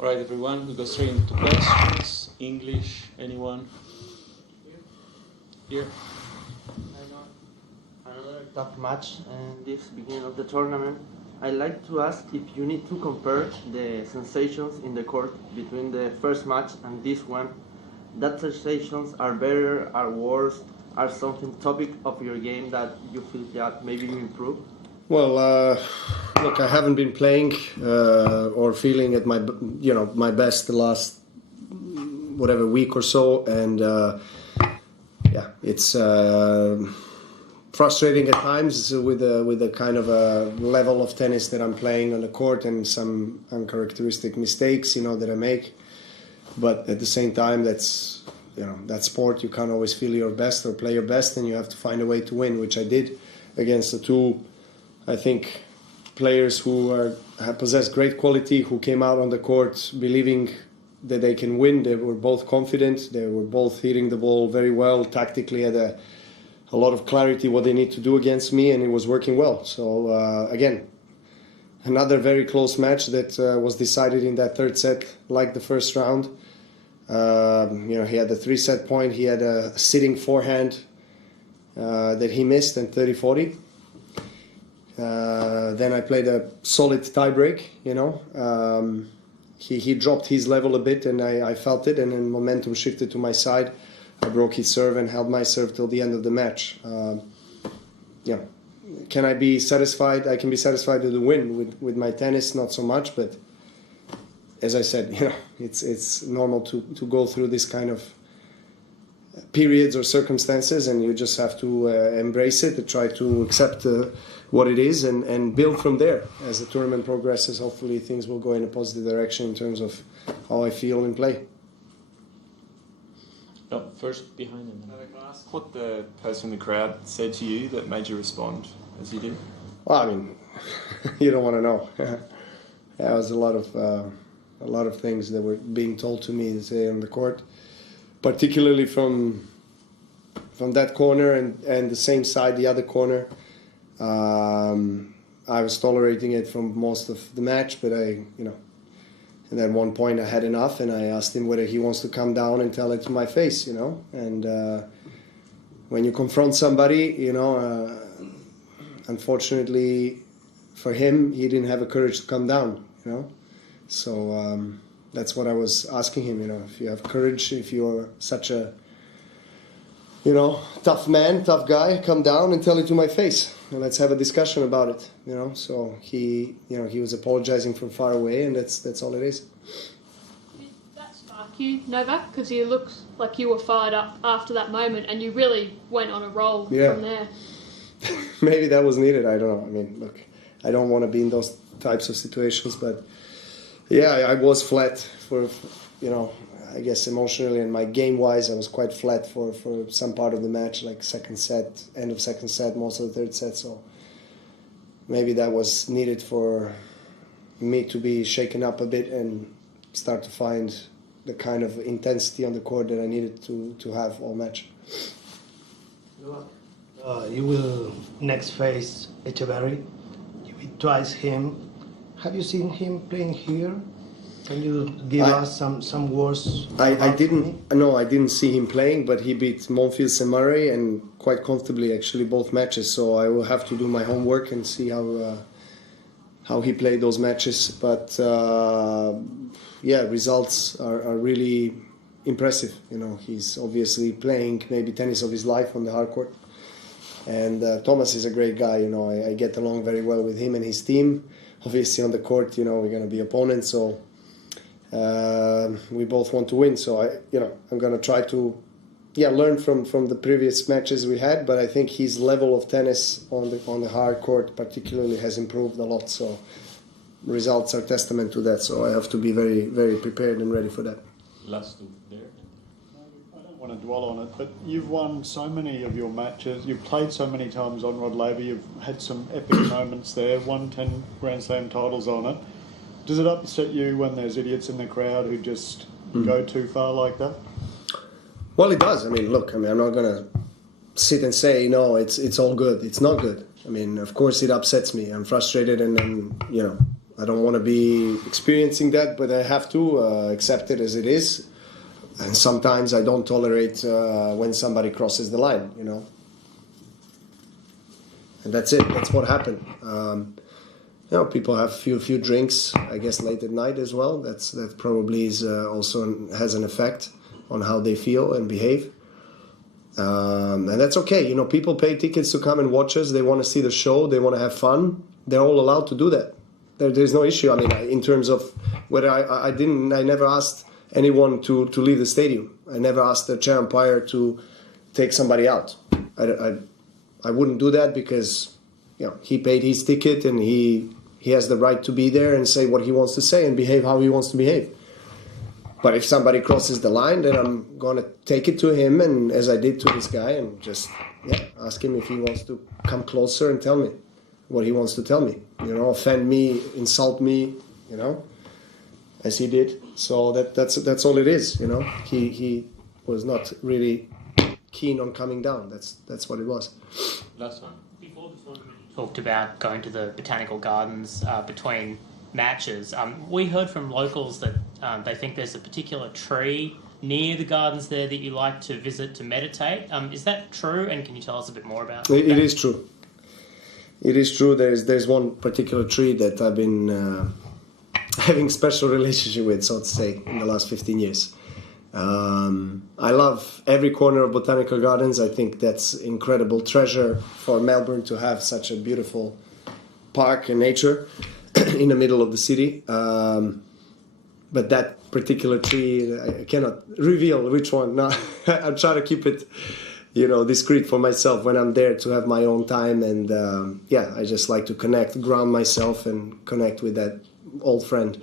Alright everyone, we go straight into questions. English, anyone? Here? Another tough match in this beginning of the tournament. I'd like to ask if you need to compare the sensations in the court between the first match and this one. That sensations are better, are worse, are something topic of your game that you feel that maybe you improve? Well, look, I haven't been playing or feeling at my best the last whatever week or so, and it's frustrating at times with the kind of a level of tennis that I'm playing on the court and some uncharacteristic mistakes, that I make. But at the same time, that's that sport. You can't always feel your best or play your best, and you have to find a way to win, which I did against the two, I think, players who possess great quality, who came out on the court believing that they can win. They were both confident. They were both hitting the ball very well. Tactically had a lot of clarity what they need to do against me, and it was working well. So again, another very close match that was decided in that third set, like the first round. He had the 3-set point. He had a sitting forehand that he missed in 30-40. Then I played a solid tiebreak, He dropped his level a bit, and I felt it, and then momentum shifted to my side. I broke his serve and held my serve till the end of the match. Can I be satisfied? I can be satisfied with the win. With my tennis, not so much, but as I said, it's normal to go through this kind of periods or circumstances, and you just have to embrace it, to try to accept what it is, and build from there. As the tournament progresses, hopefully things will go in a positive direction in terms of how I feel in play. No, first behind him. Can I ask what the person in the crowd said to you that made you respond as you did? Well, I mean, you don't want to know. There was a lot of things that were being told to me to say on the court, particularly from that corner and the same side, the other corner. I was tolerating it from most of the match, but and at one point I had enough, and I asked him whether he wants to come down and tell it to my face, And when you confront somebody, unfortunately for him, he didn't have the courage to come down, So that's what I was asking him, if you have courage, if you're such a, tough man, tough guy, come down and tell it to my face, and let's have a discussion about it, So he was apologizing from far away, and that's all it is. Did that spark you, Novak? Because you looked like you were fired up after that moment, and you really went on a roll from there. Maybe that was needed. I don't know. I mean, look, I don't want to be in those types of situations, but yeah, I was flat for I guess emotionally, and my game-wise, I was quite flat for some part of the match, like second set, end of second set, most of the third set. So maybe that was needed for me to be shaken up a bit and start to find the kind of intensity on the court that I needed to have all match. You will next face Echeverry. You beat twice him. Have you seen him playing here? Can you give us some words? I didn't see him playing, but he beat Monfils and Murray, and quite comfortably actually both matches. So I will have to do my homework and see how he played those matches. But results are really impressive. He's obviously playing maybe tennis of his life on the hard court. And Thomas is a great guy. I get along very well with him and his team. Obviously on the court, we're going to be opponents, so we both want to win. So I'm going to try to learn from the previous matches we had, but I think his level of tennis on the hard court particularly has improved a lot. So results are testament to that. So I have to be very, very prepared and ready for that. Last two there. I don't want to dwell on it, but you've won so many of your matches. You've played so many times on Rod Laver. You've had some epic moments there. Won 10 Grand Slam titles on it. Does it upset you when there's idiots in the crowd who just go too far like that? Well, it does. I'm not going to sit and say, no, it's all good. It's not good. Of course it upsets me. I'm frustrated, and I don't want to be experiencing that, but I have to accept it as it is. And sometimes I don't tolerate when somebody crosses the line, you know. And that's it. That's what happened. You know, people have few drinks, I guess, late at night as well. That probably is also has an effect on how they feel and behave. And that's okay. You know, people pay tickets to come and watch us. They want to see the show. They want to have fun. They're all allowed to do that. There's no issue. I mean, in terms of whether I never asked anyone to leave the stadium. I never asked the chair umpire to take somebody out. I wouldn't do that because, you know, he paid his ticket and he has the right to be there and say what he wants to say and behave how he wants to behave. But if somebody crosses the line, then I'm going to take it to him, and as I did to this guy, and just ask him if he wants to come closer and tell me what he wants to tell me. You know, offend me, insult me, you know, as he did. So that's all it is, you know. He was not really keen on coming down. That's what it was. Last one. Before this one, you talked about going to the botanical gardens between matches. We heard from locals that they think there's a particular tree near the gardens there that you like to visit to meditate. Is that true? And can you tell us a bit more about that? It is true. It is true. There's one particular tree that I've been having special relationship with, so to say, in the last 15 years. I love every corner of botanical gardens. I think that's incredible treasure for Melbourne to have such a beautiful park and nature in the middle of the city. But that particular tree, I cannot reveal which one. No, I'm trying to keep it, you know, discreet for myself when I'm there to have my own time. And I just like to ground myself and connect with that old friend.